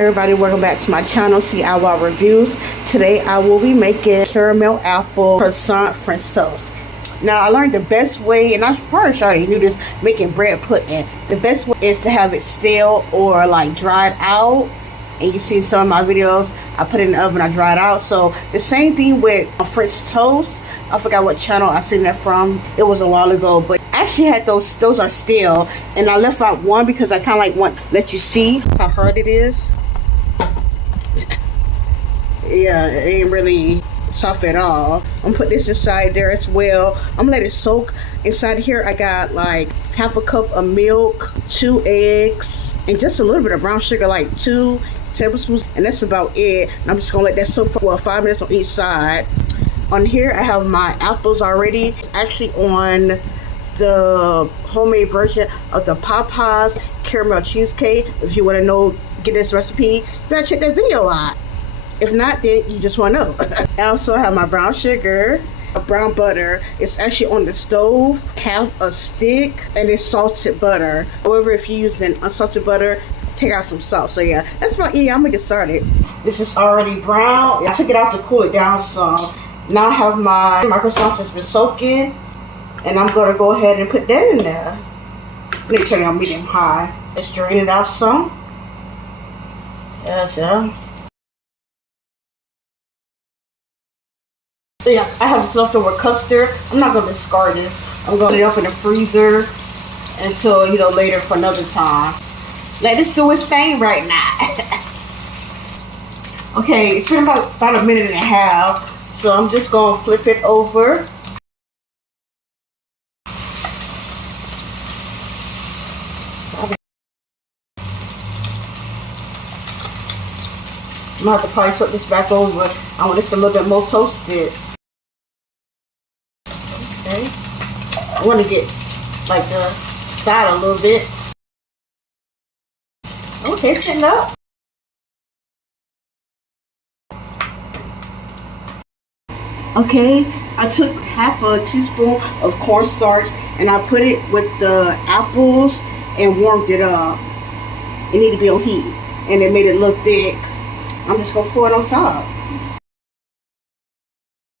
Everybody, welcome back to my channel, See.Eye.Why Reviews. Today I will be making caramel apple croissant French toast. Now I learned the best way, and I probably already knew this, making bread pudding. The best way is to have it stale or like dried out. And you see some of my videos, I put it in the oven, I dry it out. So the same thing with French toast. I forgot what channel I seen that from. It was a while ago, but I actually had those are stale. And I left out one because I kind of like want to let you see how hard it is. Yeah, it ain't really soft at all. I'm gonna put this inside there as well. I'm gonna let it soak. Inside here I got like half a cup of milk, 2 eggs, and just a little bit of brown sugar, like 2 tablespoons, and that's about it. And I'm just gonna let that soak for 5 minutes on each side. On here I have my apples already. It's actually on the homemade version of the Popeyes caramel cheesecake. If you want to know, get this recipe, you gotta check that video out. If not, then you just want to know. I also have my brown sugar, brown butter. It's actually on the stove. Have a stick, and it's salted butter. However, if you're using unsalted butter, take out some salt. So yeah, that's about it. I'm gonna get started. This is already brown. I took it out to cool it down some. Now I have my croissants that's been soaking, and I'm gonna go ahead and put that in there. Let me turn it on medium high. Let's drain it out some. Yes, yeah. So yeah, I have this leftover custard. I'm not gonna discard this. I'm gonna put it up in the freezer until, you know, later for another time. Let this do its thing right now. Okay, it's been about a minute and a half. So I'm just gonna flip it over. I'm gonna have to probably flip this back over. I want this a little bit more toasted. Okay. I want to get like the side a little bit. Okay, sitting up. Okay, I took half a teaspoon of cornstarch and I put it with the apples and warmed it up. It needed to be on heat, and it made it look thick. I'm just gonna pour it on top.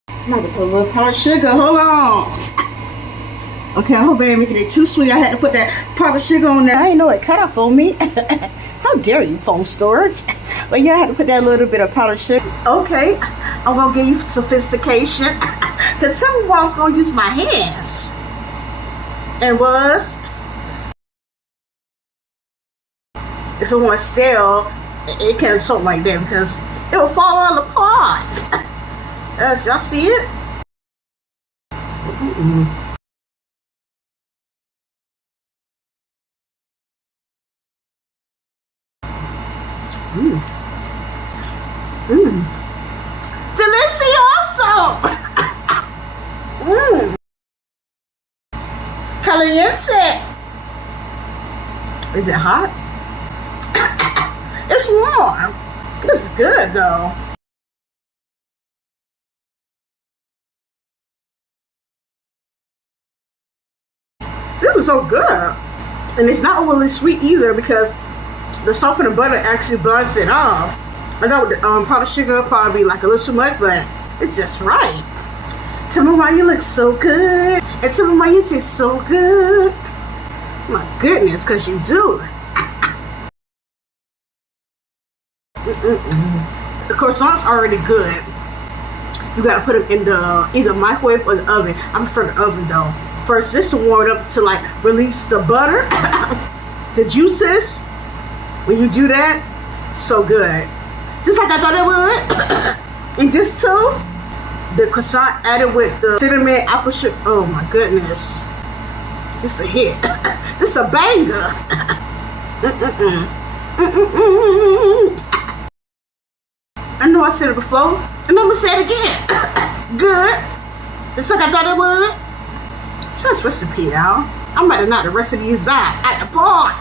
I'm gonna put a little powdered sugar. Hold on. Okay, I hope I ain't making it too sweet. I had to put that powdered sugar on there. I didn't know it cut off on me. How dare you, phone storage? But yeah, I had to put that little bit of powdered sugar. Okay, I'm gonna give you sophistication. Cause some of I was gonna use my hands. And was, if it wasn't stale, it can't soak like that because it will fall all apart. Y'all see it? Delicioso! Caliente! Is it hot? It's warm. This is good though. This is so good. And it's not overly sweet either because the softened butter actually blends it off. I thought with the powdered sugar probably like a little too much, but it's just right. Tell me why you look so good. And tell me why you taste so good. My goodness, because you do. The croissant's already good. You gotta put them in the either microwave or the oven. I prefer the oven though. First, this will warm it up to like release the butter, the juices. When you do that, so good. Just like I thought it would. And this too, the croissant added with the cinnamon apple sugar. Oh my goodness, it's a hit. This a banger. I know I said it before, and I'm gonna say it again. Good. Just like I thought it would. Try this recipe, y'all. I'm about to knock the rest of these out at the part.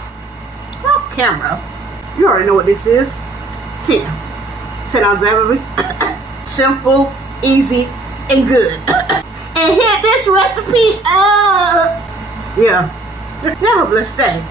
Off camera. You already know what this is. 10 out of 10, baby. Simple, easy, and good. And hit this recipe up. Yeah. Y'all have a blessed day.